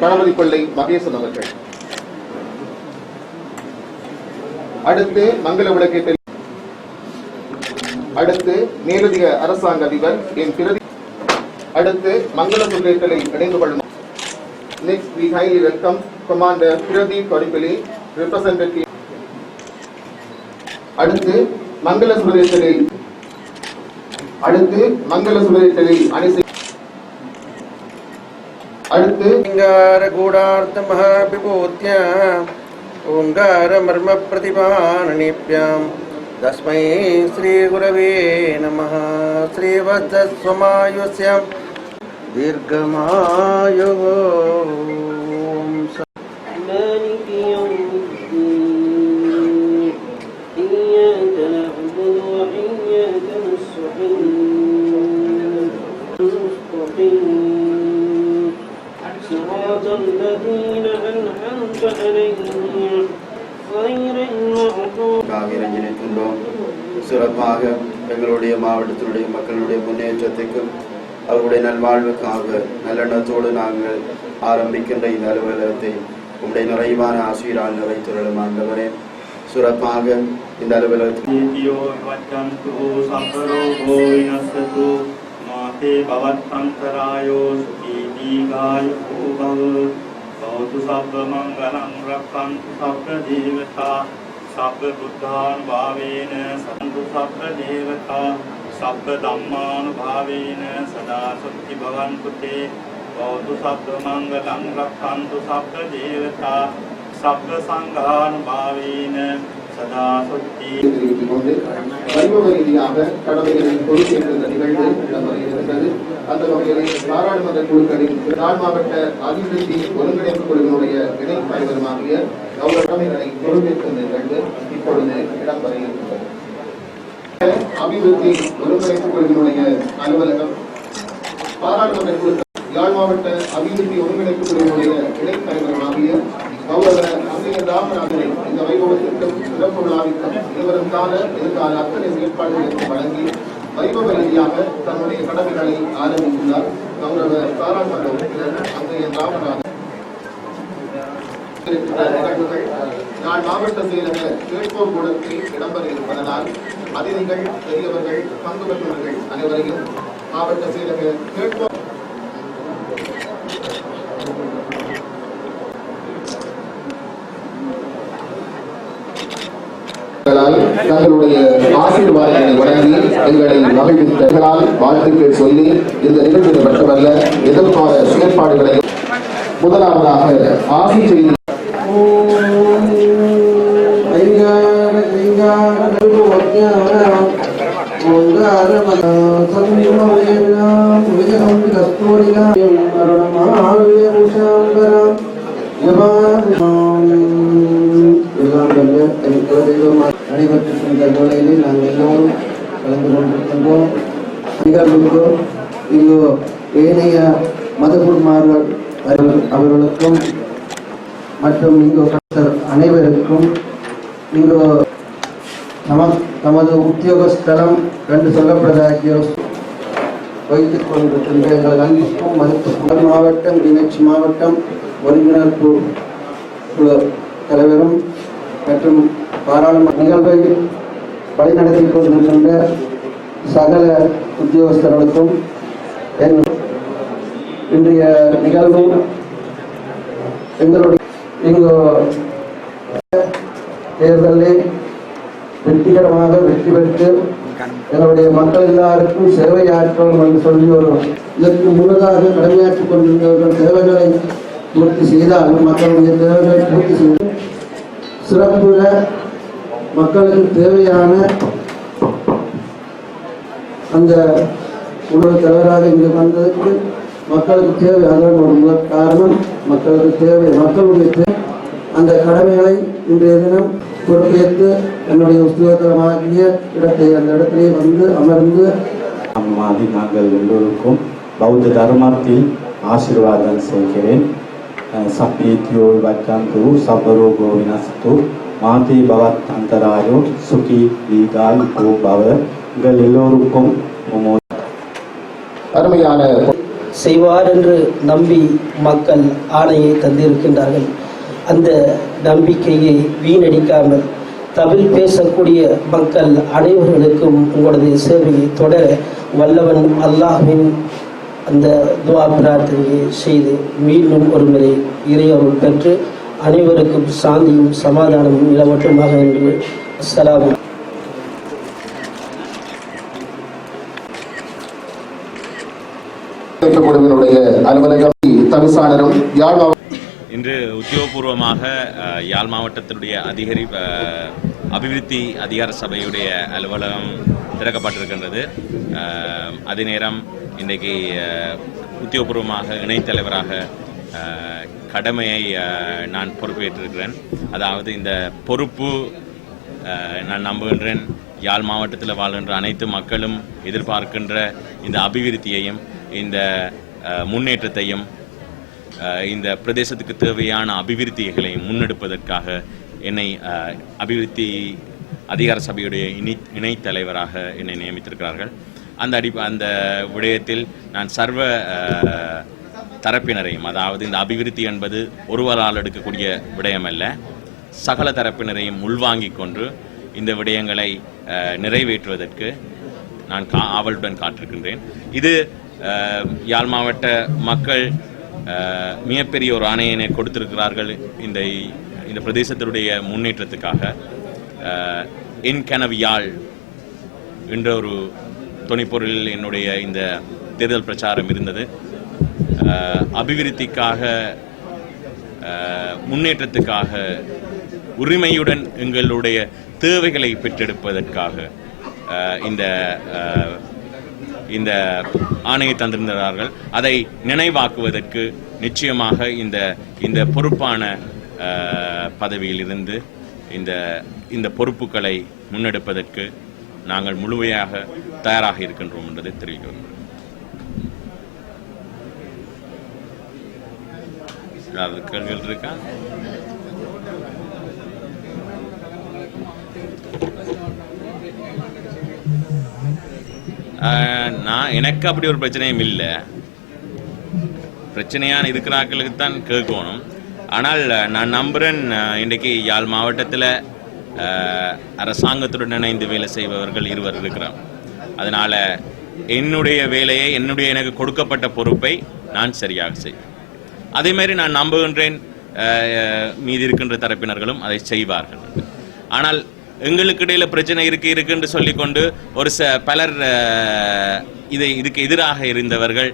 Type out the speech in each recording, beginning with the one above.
கணபதி பிள்ளை மகேசன் அவர்கள். அடுத்து மங்கள விளக்கேற்றல். அடுத்து மேலதிக அரசாங்க அதிபர் என் பிரதி. அடுத்து மங்கள விளக்கேற்றலை இணைந்து கொள்ளும். Next we highly welcome Commander Pradeep Kodipally, representative. அடுத்து மங்கள சுடரேற்றலை அணிசை. அடுத்து ஓங்கார கூடார்த்த மகாபிபூத்யா ஓங்கார மர்ம பிரதிபானனிப்யாம் தஸ்மை ஸ்ரீ குரவே நமः. ஸ்ரீவத்ஸ்வமாயுஸ்யம் தீர்க்கமாயு. சிறப்பாக எங்களுடைய மாவட்டத்தினுடைய மக்களுடைய முன்னேற்றத்துக்கும் அவர்களுடைய நல்வாழ்வுக்காக நல்லெண்ணத்தோடு நாங்கள் ஆரம்பிக்கின்ற இந்த அலுவலகத்தை உங்களுடைய நிறைவான ஆசீரால் நிறைத்துள்ளோம் ஆண்டவரே. சிறப்பாக இந்த அலுவலகத்தில் සබ්බ බුද්ධාන් භාවේන සන්තු සබ්බ දේවතා සබ්බ ධම්මාන භාවේන සදා සුඛි භවන්තු තේ භවතු සබ්බ මංගලං රක්ඛන්තු සබ්බ දේවතා සබ්බ සංඝාන භාවේන சதா சுத்தி. வைபவ ரீதியாக கடமைகளை பொறுப்பேற்ற நிகழ்வு இடம்பெறுகிறது. அந்த வகையில் பாராளுமன்ற குழுக்களின் நாள் மாவட்ட அபிவிருத்தி ஒருங்கிணைப்பு குழுவினுடைய இணை தலைவருமாகிய கடமைகளை பொறுப்பேற்ற நிகழ்வு இப்பொழுது இடம்பெற இருக்கிறது. அபிவிருத்தி ஒருங்கிணைப்பு குழுவினுடைய அலுவலகம் பாராளுமன்ற குழுக்கள் யாழ் மாவட்ட அபிவிருத்தி ஒருங்கிணைப்பு குழுவினுடைய இணை தலைவருமாகிய ராமநாதனை இந்த வைபவத்திற்கும் சிறப்பு விழாவிற்கும் இருவருக்கான எதிர்கால அத்தனை செயற்பாடுகளுக்கும் வழங்கி வைபவ ரீதியாக தன்னுடைய கடமைகளை ஆரம்பித்துள்ளார் கௌரவ பாராளுமன்ற உறுப்பினர் அங்கைய ராமநாதன். நிகழ்வுகள் நாள் மாவட்ட செயலக கேட்போர் கூடத்தில் இடம்பெற இருப்பதனால் அதிதிகள், பெரியவர்கள், பங்கு பெற்றவர்கள் அனைவரையும் மாவட்ட செயலக கேட்போர் தங்களுடைய ஆசீர்வாதங்களை வழங்கி எங்களை மகிழ்வித்தவர்களால் வாழ்த்துக்கள் சொல்லி இந்த நிகழ்ச்சியில் மட்டுமல்ல எதிர்கால செயற்பாடுகளையும் முதலாவதாக ஆசி செய்தி நடைபெற்றிருக்கும் இந்த வேளையில் நாங்கள் எல்லோரும் கலந்து கொண்டிருக்கின்றோம். இங்கு ஏனைய மதகுருமார்கள் அவர்களுக்கும் மற்றும் இங்கு அனைவருக்கும் இங்கு தமது உத்தியோக ஸ்தலம் என்று சொல்லப்பட்டதாகிய வைத்துக் கொண்டிருக்கின்ற எங்கள் அங்கிக்கும் மருத்துவ மாவட்டம், கிளிநொச்சி மாவட்டம் ஒருங்கிணைப்பு குழு தலைவரும் மற்றும் பாராளுமன்ற நிகழ்வை வழிநடத்தி கொண்டிருக்கின்ற சகல உத்தியோகஸ்தர்களுக்கும் இன்றைய நிகழ்வும் எங்களுடைய இங்கு தேர்தலில் வெற்றிகரமாக வெற்றி பெற்று எங்களுடைய மக்கள் எல்லாருக்கும் சேவையாற்றணும் என்று சொல்லி இதற்கு முன்னதாக கடமையாற்றிக் கொண்டிருந்தவர்கள் தேவைகளை பூர்த்தி செய்தாலும் மக்களுடைய தேவைகளை பூர்த்தி செய்து சிறப்புற மக்களுக்கு தேவையான அந்த உணவு தலைவராக இங்கு வந்ததற்கு மக்களுக்கு தேவை அதன் ஒரு முதல் காரணம் மக்களுக்கு தேவை மக்களுடைய அந்த கடமைகளை இன்றைய தினம் பொறுப்பேற்று என்னுடைய உத்தியோகத்தரமாகிய இடத்தை அந்த இடத்திலே வந்து அமர்ந்து அம்மாதி நாங்கள் எல்லோருக்கும் பௌத்த தர்மத்தில் ஆசீர்வாதம் செய்கிறேன். சப்பீத்யோ வக்கந்து சபரோகோ வினஸ்து மாதி பவத் அந்தராயோ சுகி தீகால் பவ உங்கள் எல்லோருக்கும் அருமையான செய்வார் என்று நம்பி மக்கள் ஆணையை தந்திருக்கின்றார்கள். அந்த நம்பிக்கையை வீணடிக்காமல் தமிழ் பேசக்கூடிய மக்கள் அனைவர்களுக்கும் உங்களது சேவையை தொடர வல்லவன் அல்லாஹ்வின் அந்த துஆ பிரார்த்தனையை செய்து மீண்டும் ஒரு முறை இறையருள் பெற்று அனைவருக்கும் சாந்தியும் சமாதானமும் நிலவட்டுமாக என்று அஸ்ஸலாம். அலுவலகம் தவிசாளரும் யாழ் இன்று உத்தியோகபூர்வமாக யாழ் மாவட்டத்தினுடைய அபிவிருத்தி அதிகார சபையுடைய அலுவலகம் திறக்கப்பட்டிருக்கின்றது. அதே நேரம் இன்றைக்கு உத்தியோகபூர்வமாக இணைத்தலைவராக கடமையை நான் பொறுப்பேற்றிருக்கிறேன். அதாவது இந்த பொறுப்பு நான் நம்புகின்றேன் யாழ் மாவட்டத்தில் வாழ்கின்ற அனைத்து மக்களும் எதிர்பார்க்கின்ற இந்த அபிவிருத்தியையும் இந்த முன்னேற்றத்தையும் இந்த பிரதேசத்துக்கு தேவையான அபிவிருத்திகளை முன்னெடுப்பதற்காக என்னை அபிவிருத்தி அதிகார சபையுடைய இணைத்தலைவராக என்னை நியமித்திருக்கிறார்கள். அந்த விடயத்தில் நான் சர்வ தரப்பினரையும், அதாவது இந்த அபிவிருத்தி என்பது ஒருவரால் எடுக்கக்கூடிய விடயமல்ல, சகல தரப்பினரையும் உள்வாங்கிக் கொண்டு இந்த விடயங்களை நிறைவேற்றுவதற்கு நான் ஆவலுடன் காத்திருக்கின்றேன். இது யாழ் மாவட்ட மக்கள் மிகப்பெரிய ஒரு ஆணையினை கொடுத்திருக்கிறார்கள் இந்த பிரதேசத்தினுடைய முன்னேற்றத்துக்காக. என் கனவு யாழ் என்ற ஒரு துணைப்பொருளில் என்னுடைய இந்த தேர்தல் பிரச்சாரம் இருந்தது. அபிவிருத்திக்காக, முன்னேற்றத்துக்காக, உரிமையுடன் எங்களுடைய தேவைகளை பெற்றெடுப்பதற்காக இந்த ஆணையை தந்திருந்தார்கள். அதை நினைவாக்குவதற்கு நிச்சயமாக இந்த பொறுப்பான பதவியில் இருந்து இந்த பொறுப்புகளை முன்னெடுப்பதற்கு நாங்கள் முழுமையாக தயாராக இருக்கின்றோம் என்பதை தெரிவிக்கிறோம். கேள்விகள் இருக்கா? எனக்கு அப்படி ஒரு பிரச்சனையும் இல்லை. பிரச்சனையான இருக்கிறாக்களுக்கு தான் கேட்கணும். ஆனால் நான் நம்புகிறேன், இன்றைக்கு யாழ் மாவட்டத்தில் அரசாங்கத்துடன் இணைந்து வேலை செய்பவர்கள் இருவர் இருக்கிறோம். அதனால் என்னுடைய வேலையை, எனக்கு கொடுக்கப்பட்ட பொறுப்பை நான் சரியாக செய்வேன். அதேமாதிரி நான் நம்புகின்றேன் மீதி இருக்கின்ற தரப்பினர்களும் அதை செய்வார்கள். ஆனால் எங்களுக்கு இடையில் பிரச்சனை இருக்குன்னு சொல்லிக்கொண்டு ஒரு பலர் இதுக்கு எதிராக இருந்தவர்கள்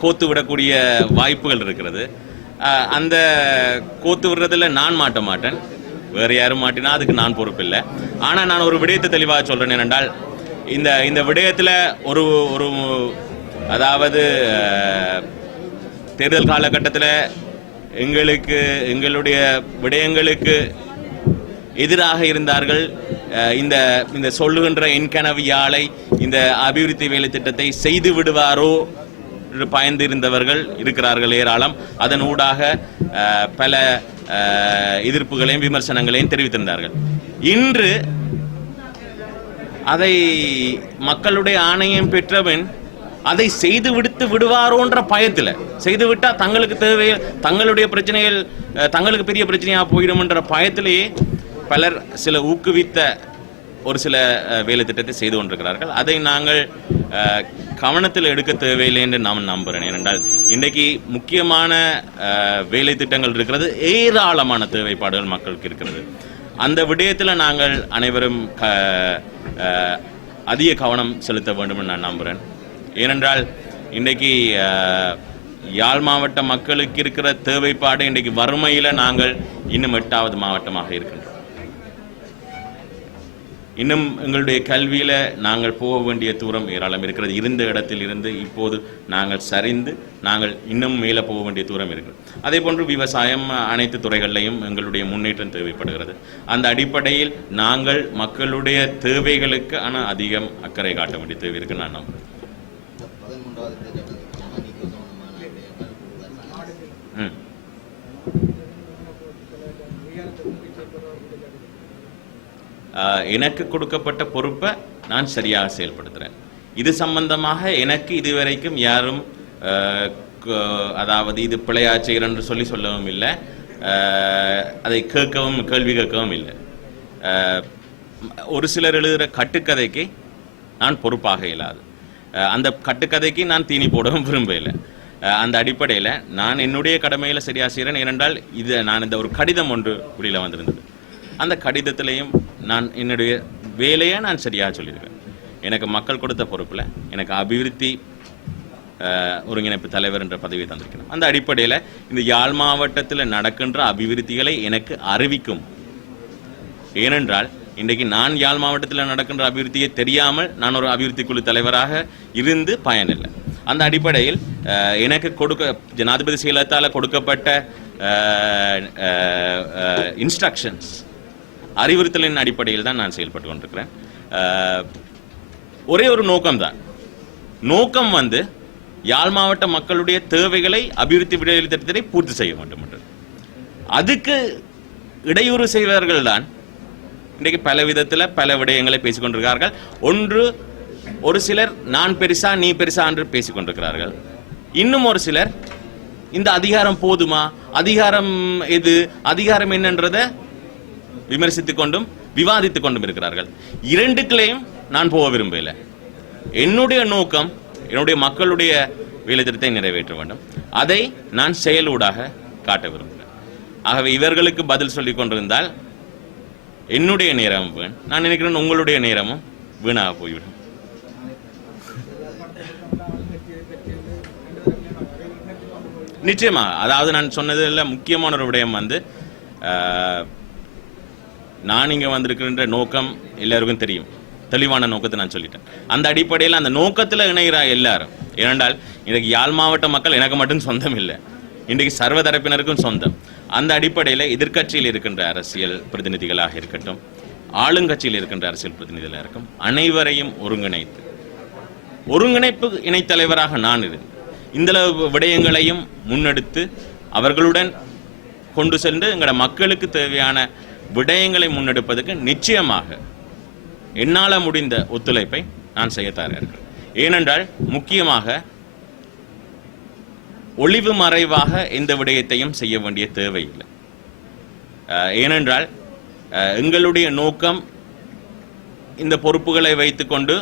கோத்து விடக்கூடிய வாய்ப்புகள் இருக்கிறது. அந்த கோத்து விடுறதில் நான் மாட்ட மாட்டேன், வேறு யாரும் மாட்டினா அதுக்கு நான் பொறுப்பில்லை. ஆனால் நான் ஒரு விடயத்தை தெளிவாக சொல்கிறேன். ஏனென்றால் இந்த விடயத்தில் ஒரு அதாவது தேர்தல் காலகட்டத்தில் எங்களுடைய விடயங்களுக்கு எதிராக இருந்தார்கள். இந்த சொல்லுகின்ற என் கனவு யாழை, இந்த அபிவிருத்தி வேலை திட்டத்தை செய்து விடுவாரோ பயந்து இருந்தவர்கள் இருக்கிறார்கள் ஏராளம். அதன் ஊடாக பல எதிர்ப்புகளையும் விமர்சனங்களையும் தெரிவித்திருந்தார்கள். இன்று அதை மக்களுடைய ஆணையம் பெற்றவன் அதை செய்து விடுவாரோன்ற பயத்தில், செய்துவிட்டால் தங்களுக்கு தேவை, தங்களுடைய பிரச்சனைகள் தங்களுக்கு பெரிய பிரச்சனையாக போயிடும் என்ற பயத்திலேயே பலர் சில ஊக்குவித்த ஒரு சில வேலை திட்டத்தை செய்து கொண்டிருக்கிறார்கள். அதை நாங்கள் கவனத்தில் எடுக்க தேவையில்லை என்று நான் நம்புகிறேன். ஏனென்றால் இன்றைக்கு முக்கியமான வேலை திட்டங்கள் இருக்கிறது, ஏராளமான தேவைப்பாடுகள் மக்களுக்கு இருக்கிறது. அந்த விடயத்தில் நாங்கள் அனைவரும் அதிக கவனம் செலுத்த வேண்டும் என்று நான் நம்புகிறேன். ஏனென்றால் இன்றைக்கு யாழ் மாவட்ட மக்களுக்கு இருக்கிற தேவைப்பாடு இன்றைக்கு வறுமையில் நாங்கள் இன்னும் 8வது மாவட்டமாக இருக்கின்றோம். இன்னும் எங்களுடைய கல்வியில் நாங்கள் போக வேண்டிய தூரம் ஏராளம் இருக்கிறது. இருந்த இடத்தில் இருந்து இப்போது நாங்கள் சரிந்து நாங்கள் இன்னும் மேலே போக வேண்டிய தூரம் இருக்கிறது. அதே போன்று விவசாயம், அனைத்து துறைகளிலையும் எங்களுடைய முன்னேற்றம் தேவைப்படுகிறது. அந்த அடிப்படையில் நாங்கள் மக்களுடைய தேவைகளுக்கு அதிகம் அக்கறை காட்ட வேண்டிய தேவை இருக்கு நான் நம்புகிறேன். எனக்கு கொடுக்கப்பட்ட பொறுப்பை நான் சரியாக செயல்படுத்துகிறேன். இது சம்பந்தமாக எனக்கு இதுவரைக்கும் யாரும் அதாவது இது பிழையா செய்கிறேன் என்று சொல்லவும் இல்லை, அதை கேள்வி கேட்கவும் இல்லை. ஒரு சிலர் எழுதுகிற கட்டுக்கதைக்கு நான் பொறுப்பாக இல்லாது, அந்த கட்டுக்கதைக்கு நான் தீனி போடவும் விரும்பவில்லை. அந்த அடிப்படையில் நான் என்னுடைய கடமையில் சரியாக செய்கிறேன். ஏனென்றால் நான் இந்த ஒரு கடிதம் ஒன்று வெளியில் வந்திருந்தது. அந்த கடிதத்திலையும் நான் என்னுடைய வேலையை நான் சரியாக சொல்லியிருக்கேன். எனக்கு மக்கள் கொடுத்த பொறுப்பில் எனக்கு அபிவிருத்தி ஒருங்கிணைப்பு தலைவர் என்ற பதவியை தந்திருக்கிறேன். அந்த அடிப்படையில் இந்த யாழ் மாவட்டத்தில் நடக்கின்ற அபிவிருத்திகளை எனக்கு அறிவிக்கும். ஏனென்றால் இன்றைக்கு நான் யாழ் மாவட்டத்தில் நடக்கின்ற அபிவிருத்தியை தெரியாமல் நான் ஒரு அபிவிருத்தி குழு தலைவராக இருந்து பயனில்லை. அந்த அடிப்படையில் எனக்கு ஜனாதிபதி செயலகத்தால் கொடுக்கப்பட்ட இன்ஸ்ட்ரக்ஷன்ஸ், அறிவுறுத்தலின் அடிப்படையில் தான் நான் செயல்பட்டு கொண்டிருக்கிறேன். ஒரே ஒரு நோக்கம்தான், நோக்கம் யாழ் மாவட்ட மக்களுடைய தேவைகளை அபிவிருத்தி விடுதலை திட்டத்தை பூர்த்தி செய்ய வேண்டும் என்று. அதுக்கு இடையூறு செய்வர்கள் தான் இன்றைக்கு பல விதத்தில் பல விடயங்களை பேசிக்கொண்டிருக்கிறார்கள். ஒரு சிலர் நான் பெருசா நீ பெருசா என்று பேசிக்கொண்டிருக்கிறார்கள். இன்னும் ஒரு சிலர் இந்த அதிகாரம் போதுமா, அதிகாரம் எது, அதிகாரம் என்னன்றதை விமர்சித்துக் கொண்டும் விவாதித்துக் கொண்டும் இருக்கிறார்கள். இரண்டுக்குள்ளேயும் நான் போக விரும்பவில்லை. என்னுடைய நோக்கம் என்னுடைய மக்களுடைய வேலை திட்டத்தை நிறைவேற்ற வேண்டும். அதை நான் செயலூடாக காட்ட விரும்புகிறேன். ஆகவே இவர்களுக்கு பதில் சொல்லிக் கொண்டிருந்தால் என்னுடைய நேரமும் வீண், நான் நினைக்கிறேன் உங்களுடைய நேரமும் வீணாக போய்விடும். நிச்சயமா, அதாவது நான் சொன்னதில் முக்கியமான ஒரு விடயம் நான் இங்கே வந்திருக்கின்ற நோக்கம் எல்லாருக்கும் தெரியும், தெளிவான நோக்கத்தை நான் சொல்லிட்டேன். அந்த அடிப்படையில் அந்த நோக்கத்தில் இணைகிற எல்லாரும், ஏனென்றால் இன்றைக்கு யாழ் மாவட்ட மக்கள் எனக்கு மட்டும் சொந்தம் இல்லை, இன்றைக்கு சர்வ தரப்பினருக்கும் சொந்தம். அந்த அடிப்படையில் எதிர்க்கட்சியில் இருக்கின்ற அரசியல் பிரதிநிதிகளாக இருக்கட்டும், ஆளுங்கட்சியில் இருக்கின்ற அரசியல் பிரதிநிதிகளாக இருக்கும், அனைவரையும் ஒருங்கிணைப்பு இணைத்தலைவராக நான் இருந்தேன். இந்த விடயங்களையும் முன்னெடுத்து அவர்களுடன் கொண்டு சென்று எங்களோட மக்களுக்கு தேவையான விடயங்களை முன்னெடுப்பதற்கு நிச்சயமாக என்னால் முடிந்த ஒத்துழைப்பை நான் செய்ய தயாராக இருக்கிறேன். ஏனென்றால் முக்கியமாக ஒளிவு மறைவாக எந்த விடயத்தையும் செய்ய வேண்டிய தேவையில்லை. ஏனென்றால் எங்களுடைய நோக்கம் இந்த பொறுப்புகளை வைத்துக்கொண்டு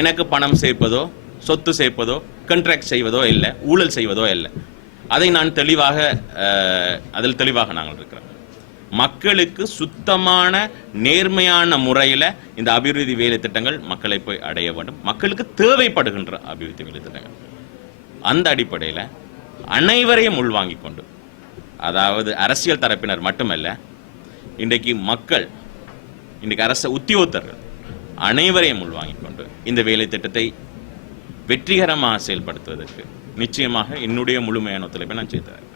எனக்கு பணம் சேர்ப்பதோ, சொத்து சேர்ப்பதோ, கண்ட்ராக்ட் செய்வதோ இல்லை, ஊழல் செய்வதோ இல்லை. அதை நான் அதில் தெளிவாக நாங்கள் இருக்கிறோம். மக்களுக்கு சுத்தமான நேர்மையான முறையில் இந்த அபிவிருத்தி வேலை திட்டங்கள் மக்களை போய் அடைய வேண்டும். மக்களுக்கு தேவைப்படுகின்ற அபிவிருத்தி வேலை திட்டங்கள் அந்த அடிப்படையில் அனைவரையும் உள்வாங்கிக் கொண்டு, அதாவது அரசியல் தரப்பினர் மட்டுமல்ல, இன்றைக்கு மக்கள், இன்றைக்கு அரசு உத்தியோகத்தர்கள் அனைவரையும் உள்வாங்கிக் கொண்டு இந்த வேலை திட்டத்தை வெற்றிகரமாக செயல்படுத்துவதற்கு நிச்சயமாக என்னுடைய முழுமையான ஒத்துழைப்பை நான் செய்தேன்.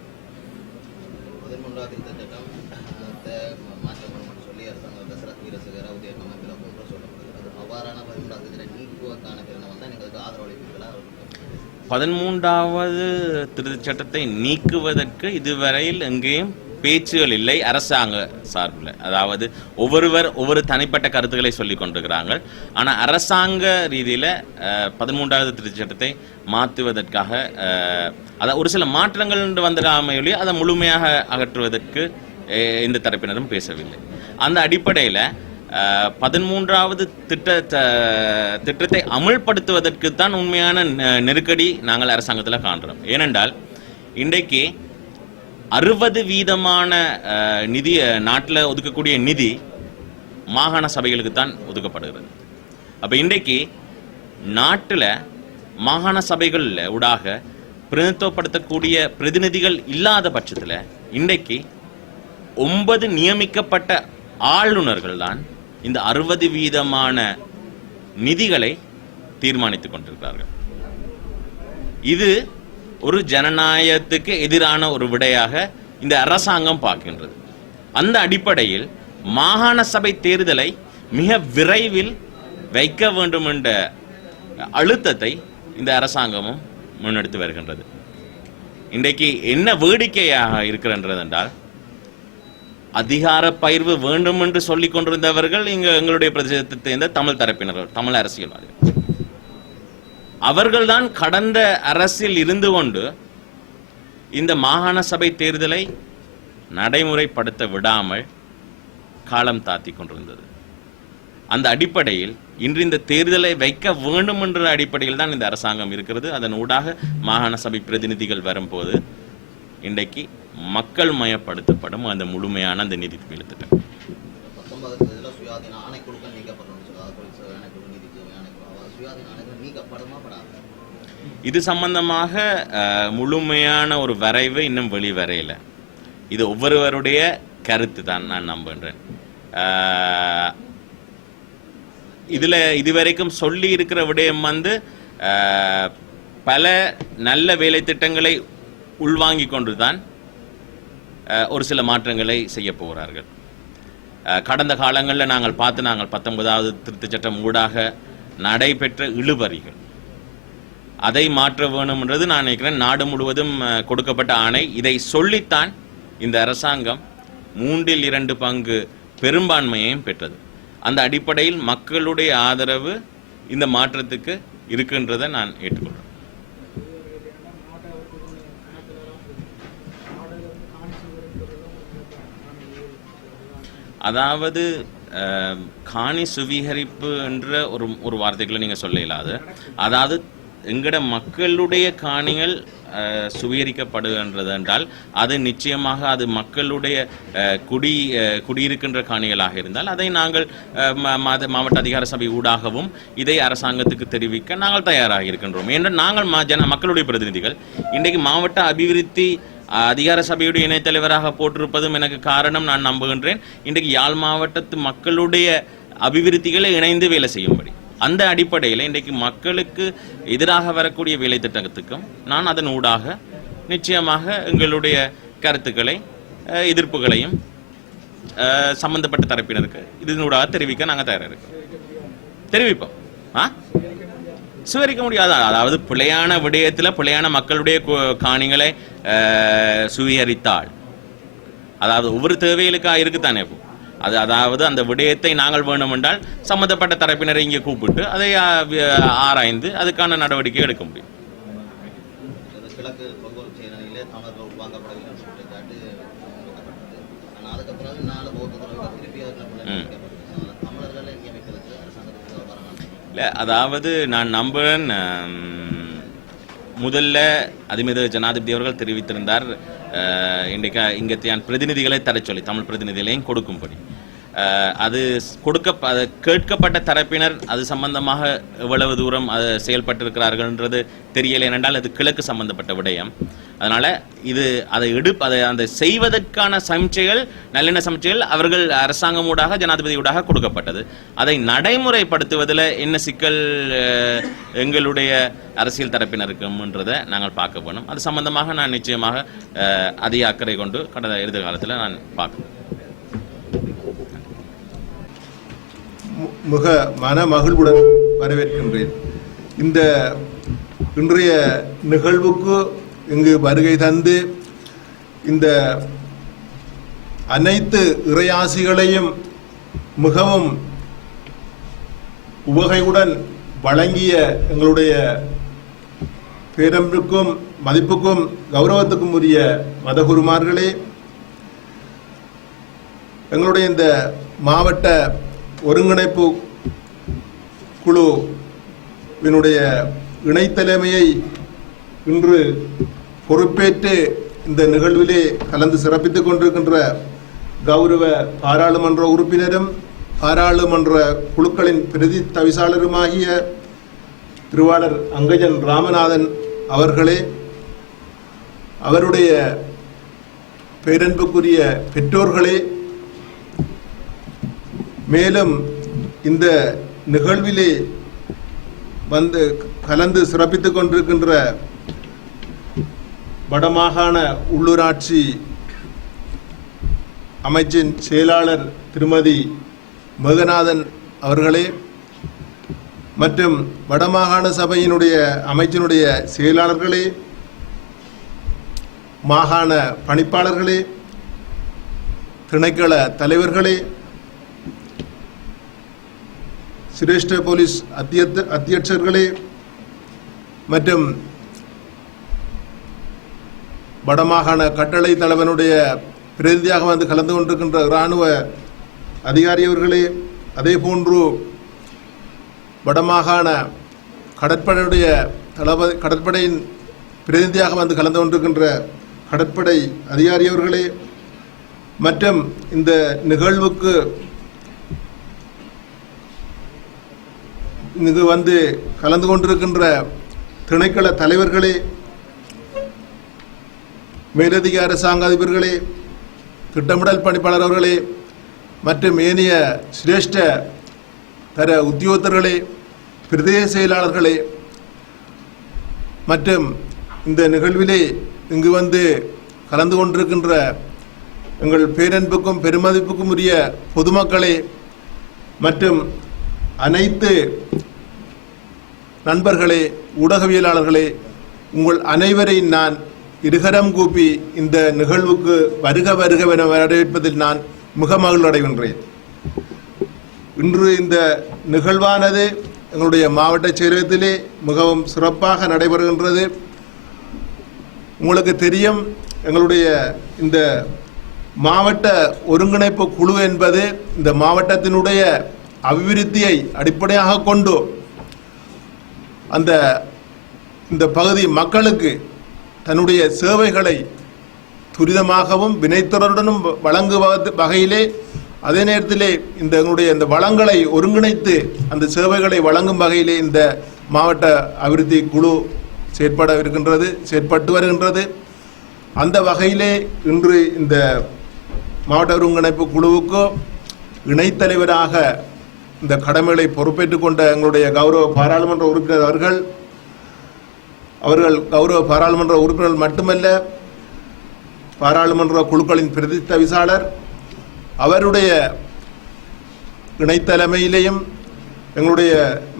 பதிமூன்றாவது திருத்தச் சட்டத்தை நீக்குவதற்கு இதுவரையில் எங்கேயும் பேச்சுகள் இல்லை அரசாங்க சார்பில். அதாவது ஒவ்வொரு தனிப்பட்ட கருத்துக்களை சொல்லிக் கொண்டிருக்கிறாங்க. ஆனால் அரசாங்க ரீதியில் 13வது திருத்தச் சட்டத்தை மாற்றுவதற்காக அதாவது ஒரு சில மாற்றங்கள் வந்துடாமையொழிய அதை முழுமையாக அகற்றுவதற்கு எந்த தரப்பினரும் பேசவில்லை. அந்த அடிப்படையில் 13வது திட்டத்தை அமல்படுத்துவதற்கு தான் உண்மையான நெருக்கடி நாங்கள் அரசாங்கத்தில் காண்கிறோம். ஏனென்றால் இன்றைக்கு 60% நிதி நாட்டில் ஒதுக்கக்கூடிய நிதி மாகாண சபைகளுக்கு தான் ஒதுக்கப்படுகிறது. அப்போ இன்றைக்கு நாட்டில் மாகாண சபைகள் ஊடாக பிரதிநிதித்துவப்படுத்தக்கூடிய பிரதிநிதிகள் இல்லாத பட்சத்தில் இன்றைக்கு 9 நியமிக்கப்பட்ட ஆளுநர்கள் தான் இந்த 60% நிதிகளை தீர்மானித்துக் கொண்டிருக்கிறார்கள். இது ஒரு ஜனநாயகத்துக்கு எதிரான ஒரு விடையாக இந்த அரசாங்கம் பார்க்கின்றது. அந்த அடிப்படையில் மாகாண சபை தேர்தலை மிக விரைவில் வைக்க வேண்டும் என்ற அழுத்தத்தை இந்த அரசாங்கமும் முன்னெடுத்து வருகின்றது. இன்றைக்கு என்ன வேடிக்கையாக இருக்கிறது என்றால், அதிகார பகிர்வு வேண்டும் என்று சொல்லிக் கொண்டிருந்தவர்கள் இங்கு எங்களுடைய பிரதேசத்தை சேர்ந்த தமிழ் தரப்பினர்கள், தமிழ் அரசியல்வாதிகள். அவர்கள்தான் கடந்த அரசில் இருந்து கொண்டு இந்த மாகாண சபை தேர்தலை நடைமுறைப்படுத்த விடாமல் காலம் தாத்தி கொண்டிருந்தது. அந்த அடிப்படையில் இன்று இந்த தேர்தலை வைக்க வேண்டும் என்ற அடிப்படையில் தான் இந்த அரசாங்கம் இருக்கிறது. அதன் ஊடாக மாகாண சபை பிரதிநிதிகள் வரும்போது இன்றைக்கு மக்கள் மயப்படுத்தப்படும் அந்த முழுமையான அந்த நிதி திட்டம். இது சம்பந்தமாக முழுமையான ஒரு வரைவு இன்னும் வெளிவரையில. இது ஒவ்வொருவருடைய கருத்து தான் நான் நம்புகிறேன். இதுல இதுவரைக்கும் சொல்லி இருக்கிற விடயம் பல நல்ல வேலை திட்டங்களை உள்வாங்கி கொண்டுதான் ஒரு சில மாற்றங்களை செய்ய போகிறார்கள். கடந்த காலங்களில் நாங்கள் 19வது திருத்தச் சட்டம் ஊடாக நடைபெற்ற இழுபறிகள் அதை மாற்ற வேணும் என்றது நான் நினைக்கிறேன். நாடு முழுவதும் கொடுக்கப்பட்ட ஆணை. இதை சொல்லித்தான் இந்த அரசாங்கம் 3/2 பங்கு பெரும்பான்மையையும் பெற்றது. அந்த அடிப்படையில் மக்களுடைய ஆதரவு இந்த மாற்றத்துக்கு இருக்குன்றதை நான் ஏற்றுக்கொள்கிறேன். அதாவது காணி சுவீகரிப்பு என்ற ஒரு வார்த்தைகளை நீங்கள் சொல்ல இயலாது. அதாவது எங்கட மக்களுடைய காணிகள் சுவீகரிக்கப்படுகின்றது என்றால் அது நிச்சயமாக அது மக்களுடைய குடியிருக்கின்ற காணிகளாக இருந்தால் அதை நாங்கள் மாவட்ட அதிகார சபை ஊடாகவும் இதை அரசாங்கத்துக்கு தெரிவிக்க நாங்கள் தயாராக இருக்கின்றோம். ஏனென்றால் நாங்கள் மக்களுடைய பிரதிநிதிகள். இன்றைக்கு மாவட்ட அபிவிருத்தி அதிகார சபையுடைய இணைத்தலைவராக போட்டிருப்பதும் எனக்கு காரணம் நான் நம்புகின்றேன். இன்றைக்கு யாழ் மாவட்டத்து மக்களுடைய அபிவிருத்திகளை இணைந்து வேலை செய்யும்படி. அந்த அடிப்படையில் இன்றைக்கு மக்களுக்கு எதிராக வரக்கூடிய வேலை திட்டத்துக்கும் நான் அதன் ஊடாக நிச்சயமாக எங்களுடைய கருத்துக்களை எதிர்ப்புகளையும் சம்பந்தப்பட்ட தரப்பினருக்கு இதனூடாக தெரிவிக்க நாங்கள் தயாராக இருக்கோம். தெரிவிப்போம். சுவரிக்க முடியாது. அதாவது பிழையான விடயத்தில் பிழையான மக்களுடைய காணிகளை சுவீகரித்தால் அதாவது ஒவ்வொரு தேவைகளுக்காக இருக்குத்தானே. அதாவது அந்த விடயத்தை நாங்கள் வேணும் என்றால் சம்பந்தப்பட்ட தரப்பினரை இங்கே கூப்பிட்டு அதை ஆராய்ந்து அதுக்கான நடவடிக்கை எடுக்க முடியும். இல்லை, அதாவது நான் நம்புகிறேன், முதல்ல அதுமீது ஜனாதிபதி அவர்கள் தெரிவித்திருந்தார் இன்றைக்கு இங்கத்தியான் பிரதிநிதிகளை தர சொல்லி தமிழ் பிரதிநிதிகளையும் கொடுக்கும்படி. அது கேட்கப்பட்ட தரப்பினர் அது சம்பந்தமாக எவ்வளவு தூரம் அது செயல்பட்டிருக்கிறார்கள்ன்றது தெரியலை. ஏனென்றால் அது கிழக்கு சம்பந்தப்பட்ட விடயம். அதனால் அதை அந்த செய்வதற்கான சமிச்சைகள் நல்லெண்ண சமிச்சைகள் அவர்கள் அரசாங்கம் ஊடாக ஜனாதிபதி ஊடாக கொடுக்கப்பட்டது. அதை நடைமுறைப்படுத்துவதில் என்ன சிக்கல் எங்களுடைய அரசியல் தரப்பினருக்கும்ன்றதை நாங்கள் பார்க்க போனோம். அது சம்பந்தமாக நான் நிச்சயமாக அதிக அக்கறை கொண்டு கடந்த எதிர்காலத்தில் நான் பார்க்கணும். மிக மன மகிழ்வுடன் வரவேற்கின்றேன். இந்த இன்றைய நிகழ்வுக்கு இங்கு வருகை தந்து இந்த அனைத்து இறையாசிகளையும் மிகவும் உவகையுடன் வழங்கிய எங்களுடைய பேரன்புக்கும் மதிப்புக்கும் கௌரவத்துக்கும் உரிய மதகுருமார்களே, எங்களுடைய இந்த மாவட்ட ஒருங்கிணைப்பு குழுவினுடைய இணைத்தலைமையை இன்று பொறுப்பேற்று இந்த நிகழ்விலே கலந்து சிறப்பித்துக் கொண்டிருக்கின்ற கௌரவ பாராளுமன்ற உறுப்பினரும் பாராளுமன்ற குழுக்களின் பிரதி தவிசாளருமாகிய திருவாளர் அங்கஜன் ராமநாதன் அவர்களே, அவருடைய பேரன்புக்குரிய பெற்றோர்களே, மேலும் இந்த நிகழ்விலே வந்து கலந்து சிறப்பித்துக் கொண்டிருக்கின்ற வடமாகாண உள்ளூராட்சி அமைச்சின் செயலாளர் திருமதி மேகநாதன் அவர்களே மற்றும் வடமாகாண சபையினுடைய அமைச்சினுடைய செயலாளர்களே, மாகாண பணிப்பாளர்களே, திணைக்கள தலைவர்களே, சிரேஷ்ட போலீஸ் அத்தியட்சர்களே மற்றும் வடமாகாண கட்டளை தலைவனுடைய பிரதிநிதியாக வந்து கலந்து கொண்டிருக்கின்ற இராணுவ அதிகாரியவர்களே, அதே போன்று வடமாகாண கடற்படையுடைய கடற்படையின் பிரதிநிதியாக வந்து கலந்து கொண்டிருக்கின்ற கடற்படை அதிகாரியவர்களே மற்றும் இந்த நிகழ்வுக்கு இங்கு வந்து கலந்து கொண்டிருக்கின்ற திணைக்கள தலைவர்களே, மேலதிக அரசாங்க அதிபர்களே, திட்டமிடல் பணிப்பாளர் அவர்களே மற்றும் ஏனைய சிரேஷ்ட தர உத்தியோகத்தர்களே, பிரதேச செயலாளர்களே மற்றும் இந்த நிகழ்விலே இங்கு வந்து கலந்து கொண்டிருக்கின்ற எங்கள் பேரன்புக்கும் பெருமதிப்புக்கும் உரிய பொதுமக்களே மற்றும் அனைத்து நண்பர்களே, ஊடகவியலாளர்களே, உங்கள் அனைவரையும் நான் இருகரம் கூப்பி இந்த நிகழ்வுக்கு வருக வருகவென வரவேற்பதில் நான் மிக மகிழ்வடைகின்றேன். இன்று இந்த நிகழ்வானது எங்களுடைய மாவட்ட செயலகத்திலே மிகவும் சிறப்பாக நடைபெறுகின்றது. உங்களுக்கு தெரியும், எங்களுடைய இந்த மாவட்ட ஒருங்கிணைப்பு குழு என்பது இந்த மாவட்டத்தினுடைய அபிவிருத்தியை அடிப்படையாக கொண்டு இந்த பகுதி மக்களுக்கு தன்னுடைய சேவைகளை துரிதமாகவும் வினைத்திறனுடனும் வழங்குவது வகையிலே, அதே நேரத்திலே எங்களுடைய இந்த வளங்களை ஒருங்கிணைத்து அந்த சேவைகளை வழங்கும் வகையிலே இந்த மாவட்ட அபிவிருத்தி குழு செயற்பட்டு வருகின்றது. அந்த வகையிலே இன்று இந்த மாவட்ட ஒருங்கிணைப்பு குழுவுக்கு இணைத்தலைவராக இந்த கடமைகளை பொறுப்பேற்றுக் கொண்ட எங்களுடைய கௌரவ பாராளுமன்ற உறுப்பினர் அவர்கள் கௌரவ பாராளுமன்ற உறுப்பினர்கள் மட்டுமல்ல, பாராளுமன்ற குழுக்களின் பிரதி தவிசாளர் அவருடைய இணைத்தலைமையிலேயும் எங்களுடைய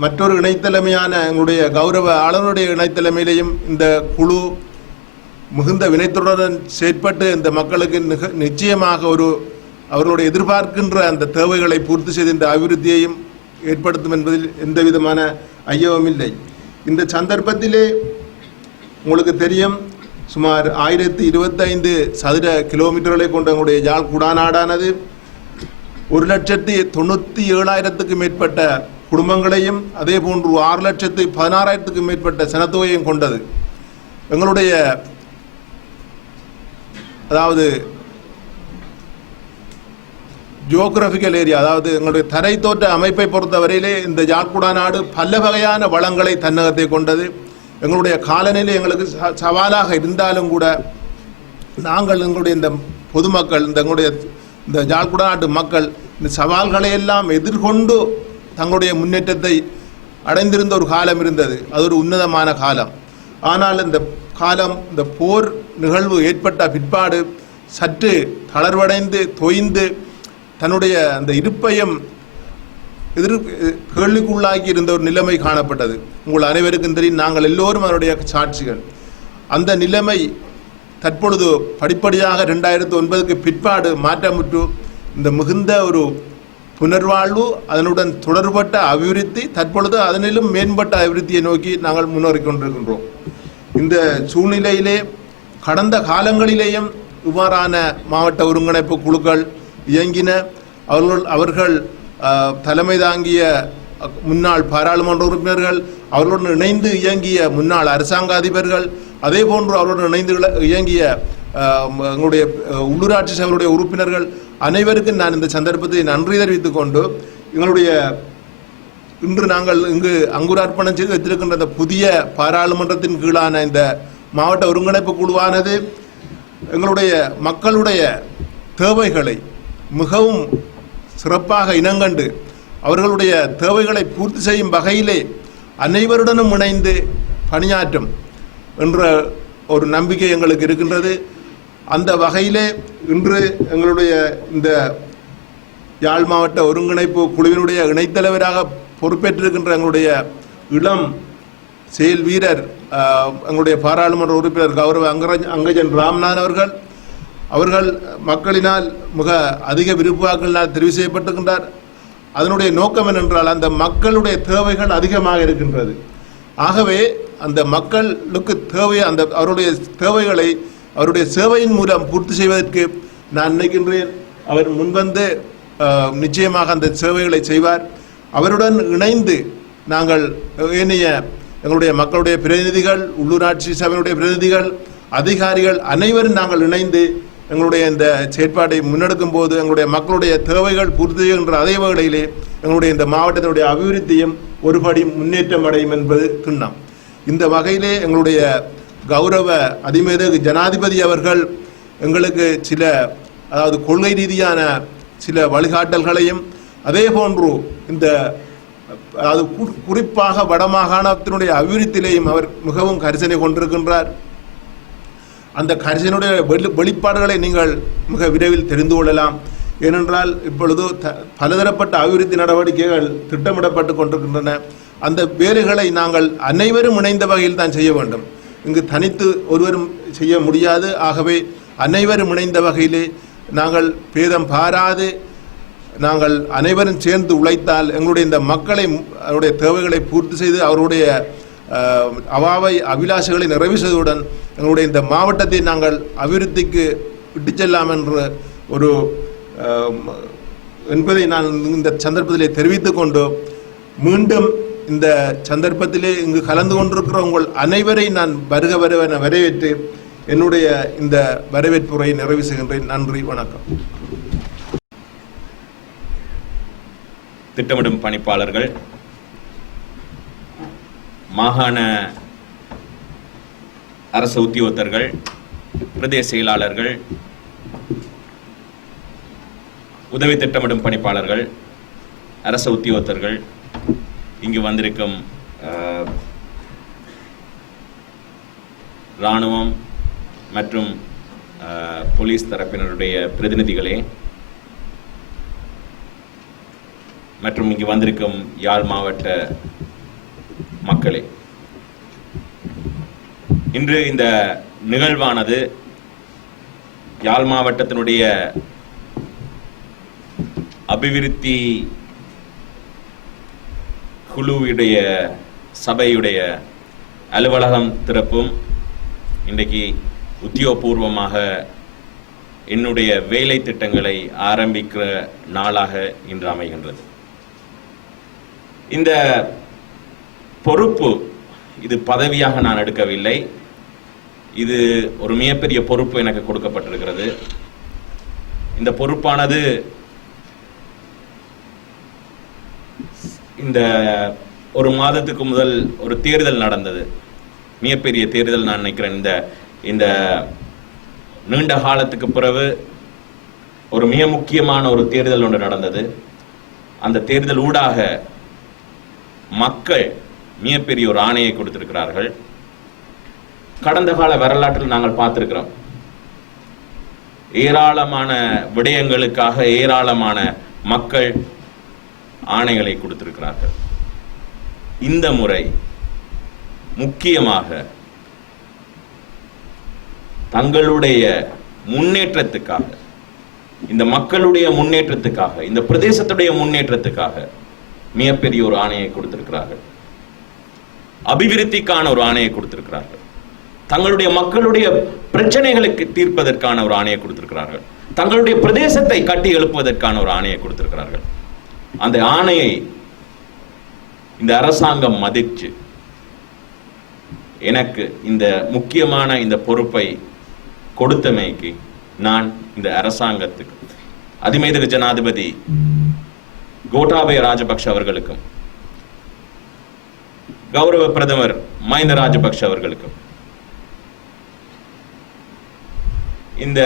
மற்றொரு இணைத்தலைமையான எங்களுடைய கௌரவ ஆளுநருடைய இணைத்தலைமையிலேயும் இந்த குழு மிகுந்த வினைத்துடன் செயற்பட்டு இந்த மக்களுக்கு நிச்சயமாக அவர்களுடைய எதிர்பார்க்கின்ற அந்த தேவைகளை பூர்த்தி செய்து இந்த அபிவிருத்தியையும் ஏற்படுத்தும் என்பதில் எந்த விதமான ஐயமும் இல்லை. இந்த சந்தர்ப்பத்திலே உங்களுக்கு தெரியும், சுமார் 1025 சதுர கிலோமீட்டர்களை கொண்ட எங்களுடைய யாழ் குடாநாடானது 1,97,000க்கும் மேற்பட்ட குடும்பங்களையும் அதே போன்று 6,16,000க்கும் மேற்பட்ட சனத்தொகையும் கொண்டது. எங்களுடைய அதாவது ஜியோகிராபிக்கல் ஏரியா, அதாவது எங்களுடைய தரை தோற்ற அமைப்பை பொறுத்தவரையிலே இந்த யாழ்குடா நாடு பல வகையான வளங்களை தன்னகத்தை கொண்டது. எங்களுடைய காலநிலை எங்களுக்கு சவாலாக இருந்தாலும் கூட நாங்கள் எங்களுடைய இந்த பொதுமக்கள் எங்களுடைய இந்த யாழ்குடா நாட்டு மக்கள் இந்த சவால்களை எல்லாம் எதிர்கொண்டு தங்களுடைய முன்னேற்றத்தை அடைந்திருந்த ஒரு காலம் இருந்தது. அது ஒரு உன்னதமான காலம். ஆனால் இந்த போர் நிகழ்வு ஏற்பட்ட பிற்பாடு சற்று தளர்வடைந்து தொய்ந்து தன்னுடைய அந்த இருப்பையும் கேள்விக்குள்ளாக்கி இருந்த ஒரு நிலைமை காணப்பட்டது. உங்கள் அனைவருக்கும் தெரியும், நாங்கள் எல்லோரும் அதனுடைய சாட்சிகள். அந்த நிலைமை தற்பொழுது படிப்படியாக 2009க்கு பிற்பாடு மாற்றமுற்று இந்த மிகுந்த ஒரு புனர்வாழ்வு, அதனுடன் தொடர்பட்ட அபிவிருத்தி, தற்பொழுது அதனிலும் மேம்பட்ட அபிவிருத்தியை நோக்கி நாங்கள் முன்னேறிக் கொண்டிருக்கின்றோம். இந்த சூழ்நிலையிலே கடந்த காலங்களிலேயும் இவ்வாறான மாவட்ட ஒருங்கிணைப்பு குழுக்கள் இயங்கின. அவர்கள் தலைமை தாங்கிய முன்னாள் பாராளுமன்ற உறுப்பினர்கள், அவர்களுடன் இணைந்து இயங்கிய முன்னாள் அரசாங்க அதிபர்கள், அதே போன்று அவருடன் இணைந்து இயங்கிய எங்களுடைய உள்ளூராட்சி சபையுடைய உறுப்பினர்கள் அனைவருக்கும் நான் இந்த சந்தர்ப்பத்தை நன்றி தெரிவித்துக் கொண்டு, எங்களுடைய இன்று நாங்கள் இங்கு அங்குரார்ப்பணம் செய்து வைத்திருக்கின்ற இந்த புதிய பாராளுமன்றத்தின் கீழான இந்த மாவட்ட ஒருங்கிணைப்பு குழுவானது எங்களுடைய மக்களுடைய தேவைகளை மிகவும் சிறப்பாக இனங்கண்டு அவர்களுடைய தேவைகளை பூர்த்தி செய்யும் வகையிலே அனைவருடனும் இணைந்து பணியாற்றும் என்ற ஒரு நம்பிக்கை எங்களுக்கு இருக்கின்றது. அந்த வகையிலே இன்று எங்களுடைய இந்த யாழ் மாவட்ட ஒருங்கிணைப்பு குழுவினுடைய இணைத்தலைவராக பொறுப்பேற்றிருக்கின்ற எங்களுடைய இளம் செயல் வீரர் எங்களுடைய பாராளுமன்ற உறுப்பினர் கௌரவ அங்கஜன் ராம்நாதன் அவர்கள் மக்களினால் மிக அதிக விருப்பாக்களினால் தெரிவு செய்யப்பட்டிருக்கின்றார். அதனுடைய நோக்கம் என்னென்றால் அந்த மக்களுடைய தேவைகள் அதிகமாக இருக்கின்றது. ஆகவே அந்த மக்களுக்கு தேவை அந்த அவருடைய தேவைகளை அவருடைய சேவையின் மூலம் பூர்த்தி செய்வதற்கு நான் நினைக்கின்றேன். அவர் முன்வந்து நிச்சயமாக அந்த சேவைகளை செய்வார். அவருடன் இணைந்து நாங்கள் ஏனைய எங்களுடைய மக்களுடைய பிரதிநிதிகள், உள்ளூராட்சி சபையினுடைய பிரதிநிதிகள், அதிகாரிகள் அனைவரும் நாங்கள் இணைந்து எங்களுடைய இந்த செயற்பாட்டை முன்னெடுக்கும் போது எங்களுடைய மக்களுடைய தேவைகள் பூர்த்தி செய்கின்ற அதே வேளையிலே எங்களுடைய இந்த மாவட்டத்தினுடைய அபிவிருத்தியும் ஒருபடி முன்னேற்றம் அடையும் என்பது திண்ணம். இந்த வகையிலே எங்களுடைய கௌரவ அதிமேதகு ஜனாதிபதி அவர்கள் எங்களுக்கு சில அதாவது கொள்கை ரீதியான சில வழிகாட்டல்களையும் அதே போன்று இந்த அதாவது குறிப்பாக வடமாகாணத்தினுடைய அபிவிருத்தியிலேயும் அவர் மிகவும் கரிசனை கொண்டிருக்கின்றார். அந்த கரிசனுடைய வெளிப்பாடுகளை நீங்கள் மிக விரைவில் தெரிந்து கொள்ளலாம். ஏனென்றால் இப்பொழுது பலதரப்பட்ட அபிவிருத்தி நடவடிக்கைகள் திட்டமிடப்பட்டு கொண்டிருக்கின்றன. அந்த வேலைகளை நாங்கள் அனைவரும் இணைந்த வகையில் தான் செய்ய வேண்டும். இங்கு தனித்து ஒருவரும் செய்ய முடியாது. ஆகவே அனைவரும் இணைந்த வகையிலே நாங்கள் பேதம் பாராது நாங்கள் அனைவரும் சேர்ந்து உழைத்தால் எங்களுடைய இந்த மக்களை அவருடைய தேவைகளை பூர்த்தி செய்து அவருடைய அவாவை அபிலாஷைகளை நிறைவு செய்தவுடன் எங்களுடைய இந்த மாவட்டத்தை நாங்கள் அபிவிருத்திக்கு விட்டு செல்லாம் என்ற ஒரு என்பதை நான் இந்த சந்தர்ப்பத்திலே தெரிவித்துக் கொண்டு மீண்டும் இந்த சந்தர்ப்பத்திலே இங்கு கலந்து கொண்டிருக்கிற உங்கள் அனைவரை நான் வருக வருவென வரவேற்று என்னுடைய இந்த வரவேற்புரை நிறைவு செய்கின்றேன். நன்றி, வணக்கம். திட்டமிடும் பணிப்பாளர்கள், மாகாண அரசு உத்தியோகத்தர்கள், பிரதேச செயலாளர்கள், உதவி திட்டமிடும் பணிப்பாளர்கள், அரசு உத்தியோகத்தர்கள், இங்கு வந்திருக்கும் இராணுவம் மற்றும் போலீஸ் தரப்பினருடைய பிரதிநிதிகளே, மற்றும் இங்கு வந்திருக்கும் யாழ் மாவட்ட மக்களே, இன்று இந்த நிகழ்வானது யாழ் மாவட்டத்தினுடைய அபிவிருத்தி குழுவுடைய சபையுடைய அலுவலகம் திறப்பும் இன்றைக்கு உத்தியோகபூர்வமாக என்னுடைய வேலை திட்டங்களை ஆரம்பிக்கிற நாளாக இன்று அமைகின்றது. இந்த பொறுப்பு இது பதவியாக நான் எடுக்கவில்லை. இது ஒரு மிகப்பெரிய பொறுப்பு எனக்கு கொடுக்கப்பட்டிருக்கிறது. இந்த பொறுப்பானது இந்த ஒரு மாதத்துக்கு முதல் ஒரு தேர்தல் நடந்தது, மிகப்பெரிய தேர்தல் நான் நினைக்கிறேன். இந்த நீண்ட காலத்துக்கு பிறகு ஒரு மிக முக்கியமான ஒரு தேர்தல் ஒன்று நடந்தது. அந்த தேர்தல் ஊடாக மக்கள் மிகப்பெரிய ஒரு ஆணையை கொடுத்திருக்கிறார்கள். கடந்த கால வரலாற்றில் நாங்கள் பார்த்திருக்கிறோம், ஏராளமான விடயங்களுக்காக ஏராளமான மக்கள் ஆணைகளை கொடுத்திருக்கிறார்கள். இந்த முறை முக்கியமாக தங்களுடைய முன்னேற்றத்துக்காக, இந்த மக்களுடைய முன்னேற்றத்துக்காக, இந்த பிரதேசத்துடைய முன்னேற்றத்துக்காக மிகப்பெரிய ஒரு ஆணையை கொடுத்திருக்கிறார்கள். அபிவிருத்திக்கான ஒரு ஆணையை கொடுத்திருக்கிறார்கள். தங்களுடைய மக்களுடைய பிரச்சனைகளுக்கு தீர்ப்பதற்கான ஒரு ஆணையை கொடுத்திருக்கிறார்கள். தங்களுடைய பிரதேசத்தை கட்டி எழுப்புவதற்கான ஒரு ஆணையை கொடுத்திருக்கிறார்கள். அந்த ஆணையை இந்த அரசாங்கம் மதிச்சு எனக்கு இந்த முக்கியமான இந்த பொறுப்பை கொடுத்தமைக்கு நான் இந்த அரசாங்கத்துக்கு அதிமேதக ஜனாதிபதி கோட்டாபய ராஜபக்ஷ அவர்களுக்கும் கௌரவ பிரதமர் மஹிந்த ராஜபக்ஷ அவர்களுக்கும் இந்த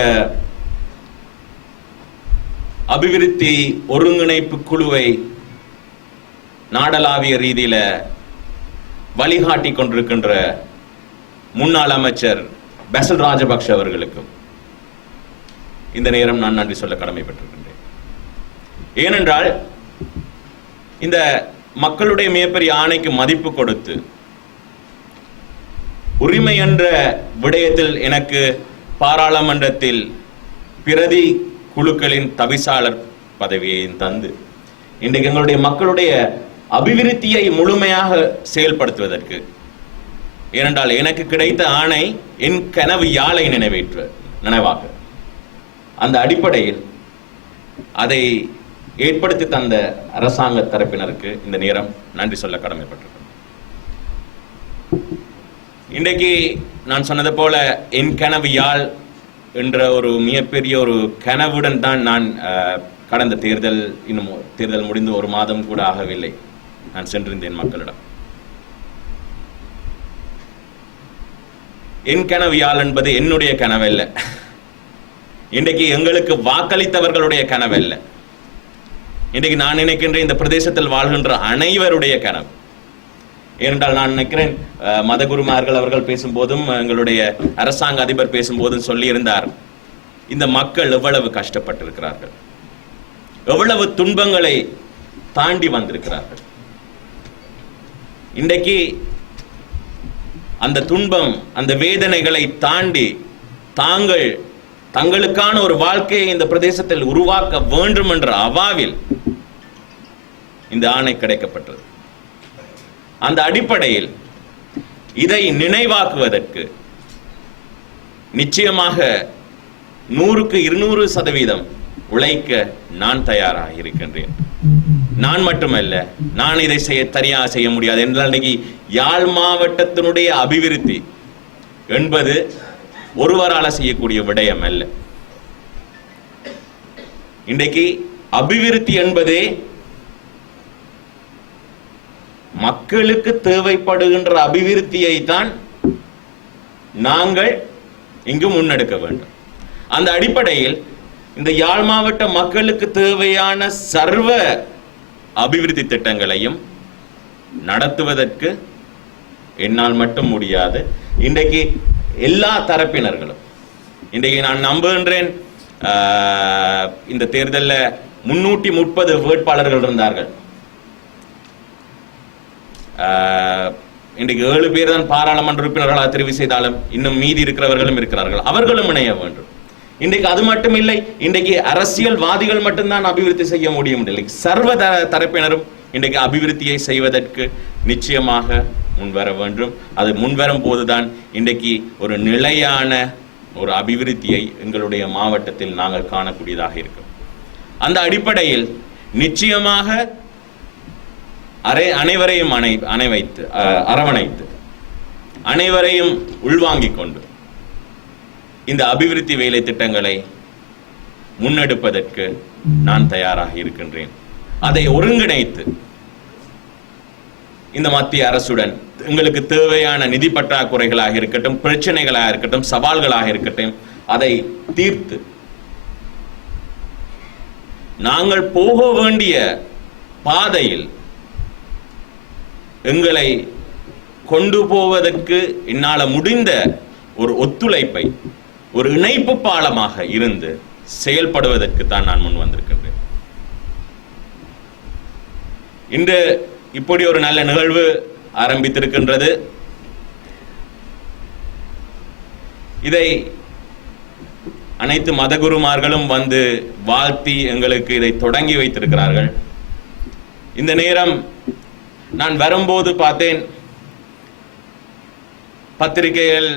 அபிவிருத்தி ஒருங்கிணைப்பு குழுவை நாடளாவிய ரீதியில வழிகாட்டி கொண்டிருக்கின்ற முன்னாள் அமைச்சர் பெசல் ராஜபக்ஷ அவர்களுக்கும் இந்த நேரம் நான் நன்றி சொல்ல கடமைப்பட்டிருக்கின்றேன். ஏனென்றால் இந்த மக்களுடைய மிகப்பெரிய ஆணைக்கு மதிப்பு கொடுத்து உரிமை என்ற விடயத்தில் எனக்கு பாராளுமன்றத்தில் பிரதி குழுக்களின் தவிசாளர் பதவியையும் தந்து இன்றைக்கு எங்களுடைய மக்களுடைய அபிவிருத்தியை முழுமையாக செயல்படுத்துவதற்கு, ஏனென்றால் எனக்கு கிடைத்த ஆணை என் கனவு யாழை நினைவாக அந்த அடிப்படையில் அதை ஏற்படுத்தி தந்த அரசாங்க தரப்பினருக்கு இந்த நேரம் நன்றி சொல்ல கடமைப்பட்டிருக்கிறேன். இன்றைக்கு நான் சொன்னது போல என் கனவு யாழ் என்ற ஒரு மிகப்பெரிய ஒரு கனவுடன் தான் நான் கடந்த தேர்தல் முடிந்து ஒரு மாதம் கூட ஆகவில்லை நான் சென்றிருந்தேன் மக்களிடம். என் கனவு யாழ் என்பது என்னுடைய கனவல்ல, இன்றைக்கு எங்களுக்கு வாக்களித்தவர்களுடைய கனவல்ல, இன்றைக்கு நான் நினைக்கின்ற இந்த பிரதேசத்தில் வாழ்கின்ற அனைவருடைய கனவு. ஏனென்றால் நான் நினைக்கிறேன் மதகுருமார்கள் அவர்கள் பேசும்போதும் எங்களுடைய அரசாங்க அதிபர் பேசும்போதும் சொல்லியிருந்தார், இந்த மக்கள் எவ்வளவு கஷ்டப்பட்டிருக்கிறார்கள், எவ்வளவு துன்பங்களை தாண்டி வந்திருக்கிறார்கள். இன்றைக்கு அந்த துன்பம் அந்த வேதனைகளை தாண்டி தங்களுக்கான ஒரு வாழ்க்கையை இந்த பிரதேசத்தில் உருவாக்க வேண்டும் என்ற அவாவில் இந்த ஆணை கிடைக்கப்பட்டது. அந்த அடிப்படையில் இதை நினைவாக்குவதற்கு நிச்சயமாக 100க்கு 200% உழைக்க நான் தயாராக இருக்கின்றேன். நான் மட்டுமல்ல, நான் இதை தனியாக செய்ய முடியாது என்றால் இன்னைக்கு யாழ் மாவட்டத்தினுடைய அபிவிருத்தி என்பது ஒருவரால் செய்யக்கூடிய விடயம் அல்ல. இன்றைக்கு அபிவிருத்தி என்பதே மக்களுக்கு தேவைப்படுகின்ற அபிவிருத்தியை தான் நாங்கள் இங்கு முன்னெடுக்க வேண்டும். அந்த அடிப்படையில் இந்த யாழ் மாவட்ட மக்களுக்கு தேவையான சர்வ அபிவிருத்தி திட்டங்களையும் நடத்துவதற்கு என்னால் மட்டும் முடியாது. இன்றைக்கு எல்லா தரப்பினர்களும், இன்றைக்கு நான் நம்புகின்றேன் இந்த தேர்தலில் 330 வேட்பாளர்கள் இருந்தார்கள். இன்றைக்கு 7 பேர் தான் பாராளுமன்ற உறுப்பினர்களாக தெரிவு செய்தாலும் இன்னும் மீதி இருக்கிறவர்களும் இருக்கிறார்கள், அவர்களும் இணைய வேண்டும். இன்றைக்கு அது மட்டும் இல்லை, இன்றைக்கு அரசியல்வாதிகள் மட்டும்தான் அபிவிருத்தி செய்ய முடியும் இல்லை, சர்வ தரப்பினரும் இன்றைக்கு அபிவிருத்தியை செய்வதற்கு நிச்சயமாக முன்வர வேண்டும். அது முன்வரும் போதுதான் இன்றைக்கு ஒரு நிலையான ஒரு அபிவிருத்தியை எங்களுடைய மாவட்டத்தில் நாங்கள் காணக்கூடியதாக இருக்கும். அந்த அடிப்படையில் நிச்சயமாக அனைவரையும் அரவணைத்து அனைவரையும் உள்வாங்கிக் கொண்டு இந்த அபிவிருத்தி வேலை திட்டங்களை முன்னெடுப்பதற்கு நான் தயாராக இருக்கின்றேன். அதை ஒருங்கிணைத்து இந்த மத்திய அரசுடன் எங்களுக்கு தேவையான நிதி பற்றாக்குறைகளாக இருக்கட்டும், பிரச்சனைகளாக இருக்கட்டும், சவால்களாக இருக்கட்டும், அதை தீர்த்து நாங்கள் போக வேண்டிய பாதையில் எங்களை கொண்டு போவதற்கு என்னால் முடிந்த ஒரு ஒத்துழைப்பை ஒரு இணைப்பு பாலமாக இருந்து செயல்படுவதற்கு தான் நான் முன் வந்திருக்கின்றேன். இன்று இப்படி ஒரு நல்ல நிகழ்வு ஆரம்பித்திருக்கின்றது. இதை அனைத்து மதகுருமார்களும் வந்து வாழ்த்தி எங்களுக்கு இதை தொடங்கி வைத்திருக்கிறார்கள். இந்த நேரம் நான் வரும்போது பார்த்தேன், பத்திரிகைகள்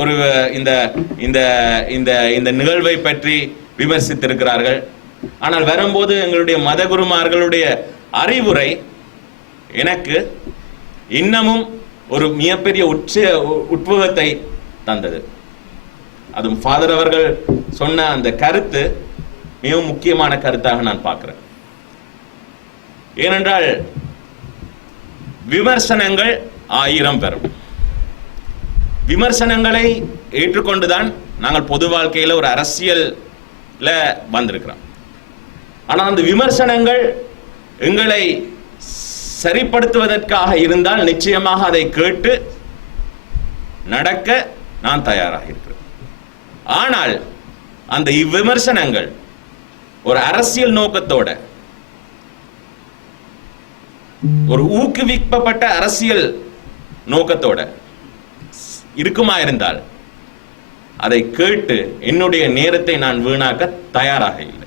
ஒரு இந்த இந்த இந்த இந்த நிகழ்வை பற்றி விமர்சித்திருக்கிறார்கள். ஆனால் வரும்போது எங்களுடைய மதகுருமார்களுடைய அறிவுரை எனக்கு இன்னமும் ஒரு மிகப்பெரிய உட்புகத்தை தந்தது. அதுவும் ஃபாதர் அவர்கள் சொன்ன அந்த கருத்து மிகவும் முக்கியமான கருத்தாக நான் பார்க்கிறேன். ஏனென்றால் விமர்சனங்கள் 1000 பெறும். விமர்சனங்களை ஏற்றுக்கொண்டுதான் நாங்கள் பொது வாழ்க்கையில ஒரு அரசியல்ல வந்திருக்கிறோம். ஆனால் அந்த விமர்சனங்கள் எங்களை சரிப்படுத்துவதற்காக இருந்தால் நிச்சயமாக அதை கேட்டு நடக்க நான் தயாராக இருக்கிறேன். ஆனால் அந்த விமர்சனங்கள் ஒரு அரசியல் நோக்கத்தோட, ஒரு ஊக்குவிக்கப்பட்ட அரசியல் நோக்கத்தோட இருக்குமா இருந்தால் அதை கேட்டு என்னுடைய நேரத்தை நான் வீணாக்க தயாராக இல்லை.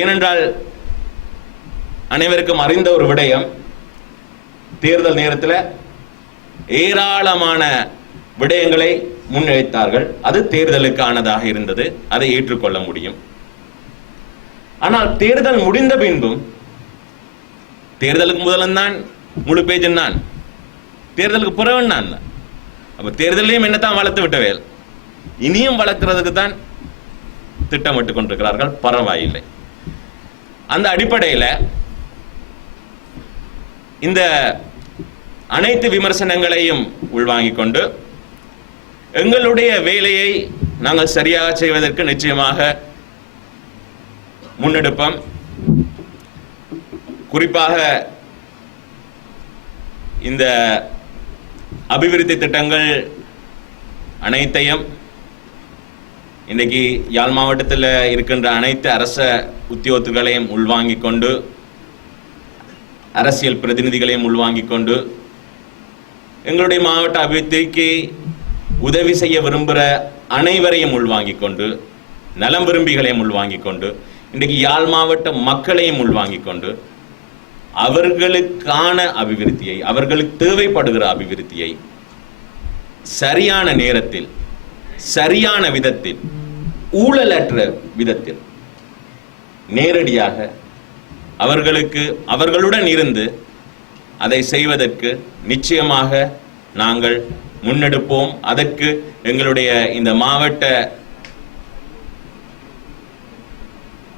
ஏனென்றால் அனைவருக்கும் அறிந்த ஒரு விடயம், தேர்தல் நேரத்தில் ஏராளமான விடயங்களை முன்வைத்தார்கள். அது தேர்தலுக்கானதாக இருந்தது, அதை ஏற்றுக்கொள்ள முடியும். ஆனால் தேர்தல் முடிந்த பின்பும், தேர்தலுக்கு முதலும் தான் முழு பேஜும் நான், தேர்தலுக்கு பிறகு நான் தான். அப்ப தேர்தலையும் என்னத்தான் வளர்த்து விட்டவேல், இனியும் வளர்க்கிறதுக்கு தான் திட்டமிட்டுக் கொண்டிருக்கிறார்கள். பரவாயில்லை. அந்த அடிப்படையில் இந்த அனைத்து விமர்சனங்களையும் உள்வாங்கிக் கொண்டு எங்களுடைய வேலையை நாங்கள் சரியாக செய்வதற்கு நிச்சயமாக முன்னெடுப்போம். குறிப்பாக இந்த அபிவிருத்தி திட்டங்கள் அனைத்தையும் இன்றைக்கு யாழ் மாவட்டத்தில் இருக்கின்ற அனைத்து அரச உத்தியோகத்தர்களையும் உள்வாங்கிக் கொண்டு, அரசியல் பிரதிநிதிகளையும் உள்வாங்கிக் கொண்டு, எங்களுடைய மாவட்ட அபிவிருத்திக்கு உதவி செய்ய விரும்புகிற அனைவரையும் உள்வாங்கிக் கொண்டு, நலம் விரும்பிகளையும் உள்வாங்கிக் கொண்டு, இன்றைக்கு யாழ் மாவட்ட மக்களையும் உள்வாங்கிக் கொண்டு, அவர்களுக்கான அபிவிருத்தியை, அவர்களுக்கு தேவைப்படுகிற அபிவிருத்தியை சரியான நேரத்தில், சரியான விதத்தில், ஊழலற்ற விதத்தில் நேரடியாக அவர்களுடன் இருந்து அதை செய்வதற்கு நிச்சயமாக நாங்கள் முன்னெடுப்போம். அதற்கு எங்களுடைய இந்த மாவட்ட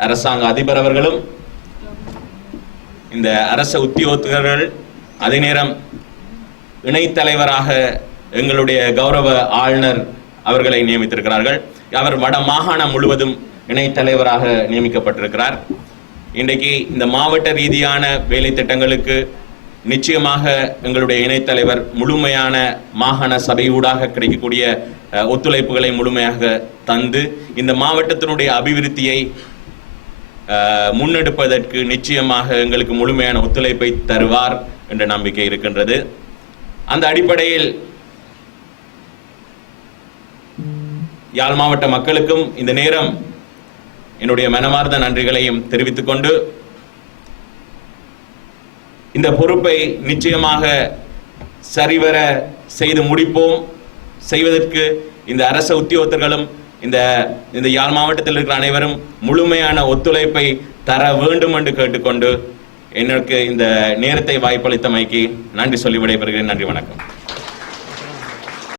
அரசாங்க அதிபர் அவர்களும், இந்த அரச உத்தியோகத்தர்கள், அதே நேரம் இணைத்தலைவராக எங்களுடைய கௌரவ ஆளுநர் அவர்களை நியமித்திருக்கிறார்கள். அவர் வட மாகாணம் முழுவதும் இணைத்தலைவராக நியமிக்கப்பட்டிருக்கிறார். இன்றைக்கு இந்த மாவட்ட ரீதியான வேலை திட்டங்களுக்கு நிச்சயமாக எங்களுடைய இணைத்தலைவர் முழுமையான மாகாண சபையூடாக கிடைக்கக்கூடிய ஒத்துழைப்புகளை முழுமையாக தந்து இந்த மாவட்டத்தினுடைய அபிவிருத்தியை முன்னெடுப்பதற்கு நிச்சயமாக எங்களுக்கு முழுமையான ஒத்துழைப்பை தருவார் என்ற நம்பிக்கை இருக்கின்றது. அந்த அடிப்படையில் யாழ் மாவட்ட மக்களுக்கும் இந்த நேரம் என்னுடைய மனமார்ந்த நன்றிகளையும் தெரிவித்துக் கொண்டு, இந்த பொறுப்பை நிச்சயமாக சரிவர செய்து முடிப்போம். செய்வதற்கு இந்த அரச உத்தியோகத்தர்களும் இந்த யாழ் மாவட்டத்தில் இருக்கிற அனைவரும் முழுமையான ஒத்துழைப்பை தர வேண்டும் என்று கேட்டுக்கொண்டு எனக்கு இந்த நேரத்தை வாய்ப்பளித்தமைக்கு நன்றி சொல்லி விடைபெறுகிறேன். நன்றி, வணக்கம்.